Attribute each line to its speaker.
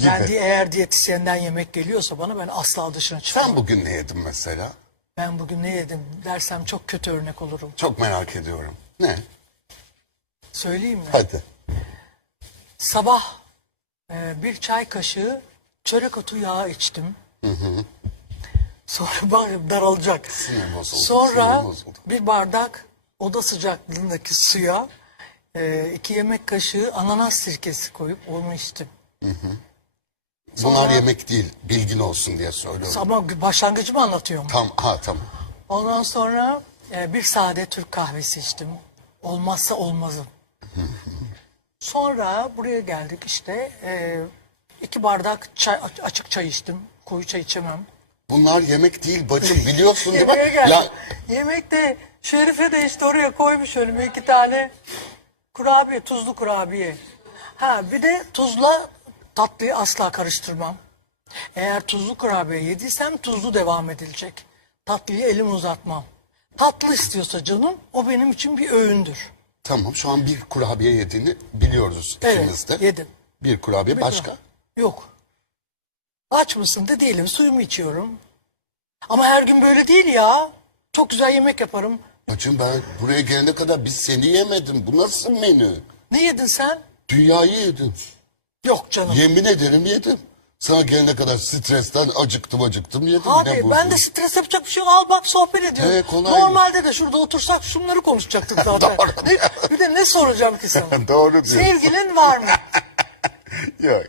Speaker 1: Gibi.
Speaker 2: di- eğer diyetisyenden yemek geliyorsa bana ben asla dışına çıkmam.
Speaker 1: Sen bugün ne yedin mesela?
Speaker 2: Ben bugün ne yedim dersem çok kötü örnek olurum.
Speaker 1: Çok merak ediyorum. Ne?
Speaker 2: Söyleyeyim mi?
Speaker 1: Hadi.
Speaker 2: Sabah e, bir çay kaşığı çörek otu yağı içtim. Sonra bak daralacak.
Speaker 1: Sinir bozuldu,
Speaker 2: Sonra
Speaker 1: bozuldu.
Speaker 2: bir bardak oda sıcaklığındaki suya e, iki yemek kaşığı ananas sirkesi koyup onu içtim.
Speaker 1: Bunlar yemek değil. Bilgin olsun diye söylüyorum.
Speaker 2: Ama başlangıcı mı anlatıyorum?
Speaker 1: Tam, ha tamam.
Speaker 2: Ondan sonra e, bir sade Türk kahvesi içtim. Olmazsa olmazım. sonra buraya geldik işte. e, iki bardak çay, açık çay içtim. Koyu çay içemem.
Speaker 1: Bunlar yemek değil bacım biliyorsun değil mi?
Speaker 2: Yemeğe geldim.
Speaker 1: Ya
Speaker 2: Yemek de Şerife de işte oraya koymuş önüme iki tane kurabiye, tuzlu kurabiye. Ha bir de tuzla tatlıyı asla karıştırmam. Eğer tuzlu kurabiye yediysem tuzlu devam edilecek. Tatlıyı elim uzatmam. Tatlı istiyorsa canım o benim için bir öğündür.
Speaker 1: tamam şu an bir kurabiye yediğini biliyoruz ikimiz de.
Speaker 2: Evet yedim.
Speaker 1: Bir kurabiye başka.
Speaker 2: Yok. Aç mısın da değilim suyumu içiyorum. Ama her gün böyle değil ya. Çok güzel yemek yaparım.
Speaker 1: Bacım ben buraya gelene kadar biz seni yemedim. Bu nasıl menü?
Speaker 2: Ne yedin sen?
Speaker 1: Dünyayı yedim.
Speaker 2: Yok canım.
Speaker 1: Yemin ederim yedim. Sana gelene kadar stresten acıktım acıktım yedim.
Speaker 2: Abi ben de stres yapacak bir şey yok. Al bak sohbet ediyoruz.
Speaker 1: He, kolay.
Speaker 2: Normalde de şurada otursak şunları konuşacaktık zaten. Ne- bir de ne soracağım ki sana?
Speaker 1: Doğru diyorsun.
Speaker 2: Sevgilin var mı?
Speaker 1: Yok.